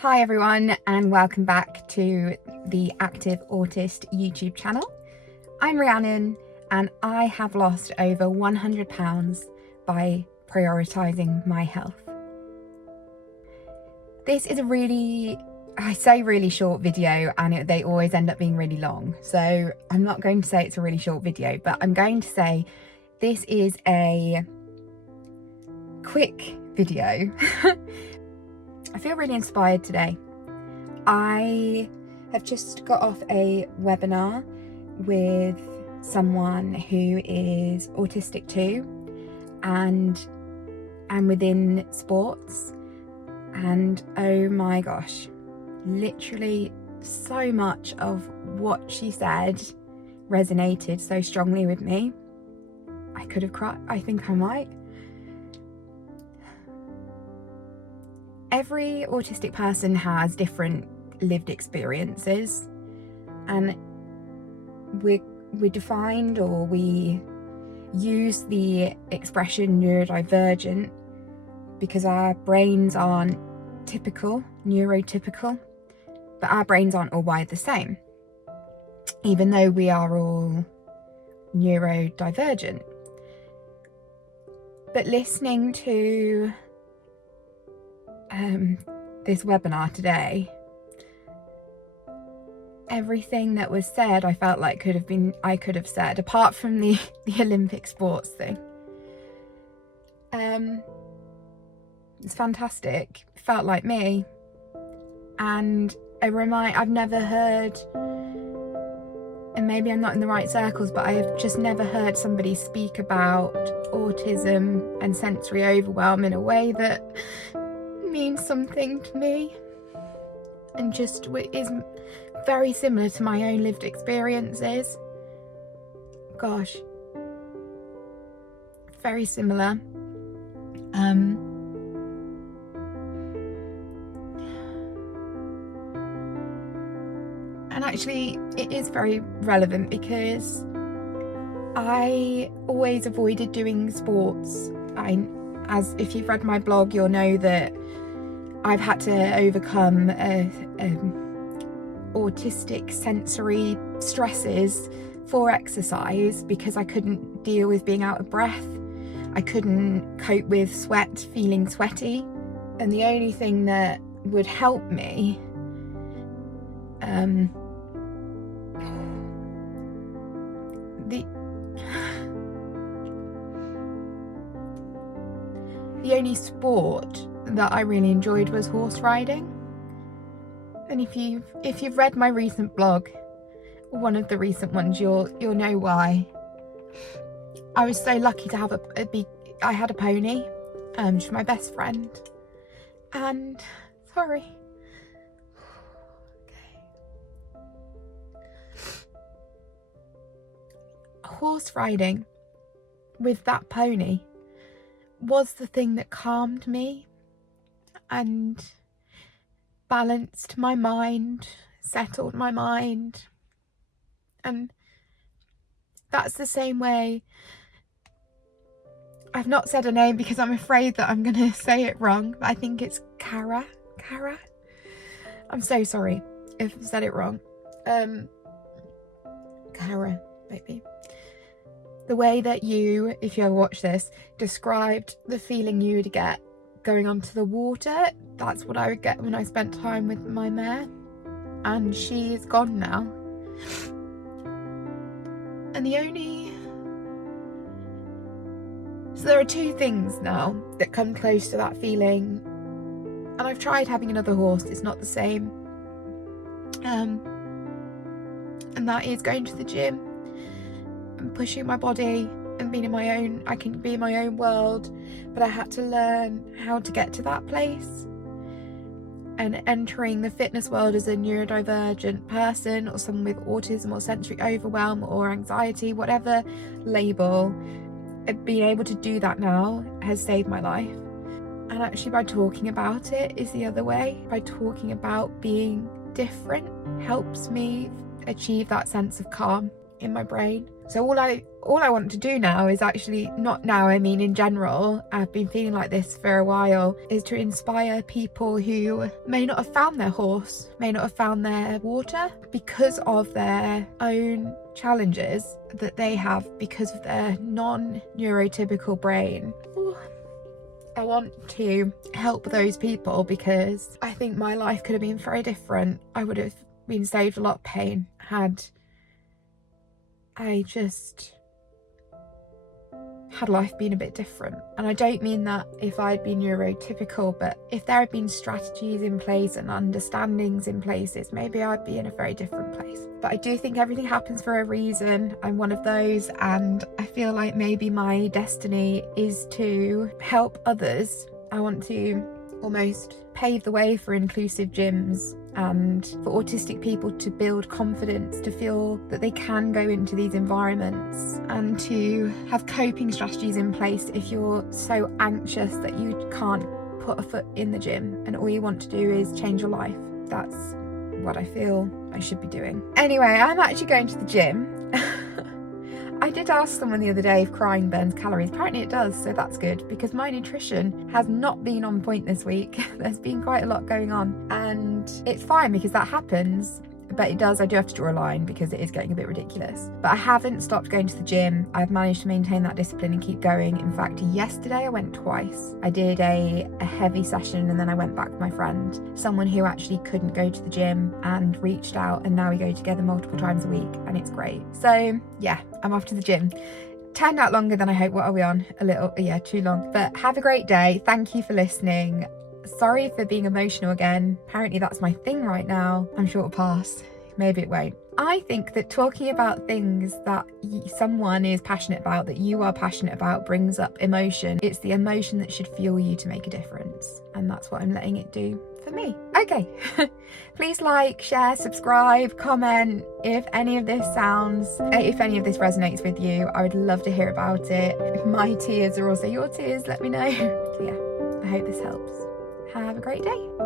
Hi everyone, and welcome back to the Active Autist YouTube channel. I'm Rhiannon and I have lost over £100 by prioritising my health. This is a really short video, and they always end up being really long. So I'm not going to say it's a really short video, but I'm going to say this is a quick video. I feel really inspired today. I have just got off a webinar with someone who is autistic too, and within sports, and oh my gosh, literally so much of what she said resonated so strongly with me. I could have cried. I think I might. Every autistic person has different lived experiences, and we're defined, or we use the expression neurodivergent because our brains aren't neurotypical, but our brains aren't all wired the same, even though we are all neurodivergent. But listening to this webinar today, everything that was said I felt like I could have said, apart from the Olympic sports thing. It's fantastic. It felt like me, and I've never heard, and maybe I'm not in the right circles, but I have just never heard somebody speak about autism and sensory overwhelm in a way that means something to me, and just is very similar to my own lived experiences. Gosh, very similar. And actually it is very relevant because I always avoided doing sports. As if you've read my blog, you'll know that I've had to overcome autistic sensory stresses for exercise because I couldn't deal with being out of breath. I couldn't cope with feeling sweaty. And the only thing that would help me the only sport that I really enjoyed was horse riding. And if you've read my recent blog, one of the recent ones, you'll know why. I was so lucky to have I had a pony. She's my best friend. And sorry. Okay. Horse riding with that pony was the thing that calmed me and balanced my mind, settled my mind. And that's the same way. I've not said her name because I'm afraid that I'm going to say it wrong, but I think it's Caragh. I'm so sorry if I said it wrong. Caragh, maybe. The way that you, if you ever watch this, described the feeling you would get going onto the water, that's what I would get when I spent time with my mare. And she is gone now. And so there are two things now that come close to that feeling. And I've tried having another horse, it's not the same. And that is going to the gym and pushing my body and being I can be in my own world, but I had to learn how to get to that place. And entering the fitness world as a neurodivergent person, or someone with autism or sensory overwhelm or anxiety, whatever label, being able to do that now has saved my life. And actually by talking about it is the other way. By talking about being different helps me achieve that sense of calm in my brain. So all I want to do now is actually, not now, I mean in general, I've been feeling like this for a while, is to inspire people who may not have found their horse, may not have found their water because of their own challenges that they have because of their non-neurotypical brain. I want to help those people because I think my life could have been very different. I would have been saved a lot of pain had I just had life been a bit different. And I don't mean that if I'd been neurotypical, but if there had been strategies in place and understandings in places, maybe I'd be in a very different place. But I do think everything happens for a reason. I'm one of those, and I feel like maybe my destiny is to help others. I want to almost pave the way for inclusive gyms and for autistic people to build confidence, to feel that they can go into these environments and to have coping strategies in place if you're so anxious that you can't put a foot in the gym and all you want to do is change your life. That's what I feel I should be doing. Anyway, I'm actually going to the gym. I did ask someone the other day if crying burns calories. Apparently it does, so that's good, because my nutrition has not been on point this week. There's been quite a lot going on, and it's fine because that happens, but it does, I do have to draw a line because it is getting a bit ridiculous. But I haven't stopped going to the gym. I've managed to maintain that discipline and keep going. In fact, yesterday I went twice. I did a heavy session and then I went back with my friend, someone who actually couldn't go to the gym, and reached out, and now we go together multiple times a week and it's great. So yeah, I'm off to the gym. Turned out longer than I hoped. What are we on? A little, yeah, too long. But have a great day. Thank you for listening. Sorry for being emotional again. Apparently that's my thing right now. I'm sure it'll pass. Maybe it won't. I think that talking about things that someone is passionate about, that you are passionate about, brings up emotion. It's the emotion that should fuel you to make a difference. And that's what I'm letting it do for me. Okay. Please like, share, subscribe, comment if any of this resonates with you. I would love to hear about it. If my tears are also your tears, let me know. So yeah, I hope this helps. Have a great day.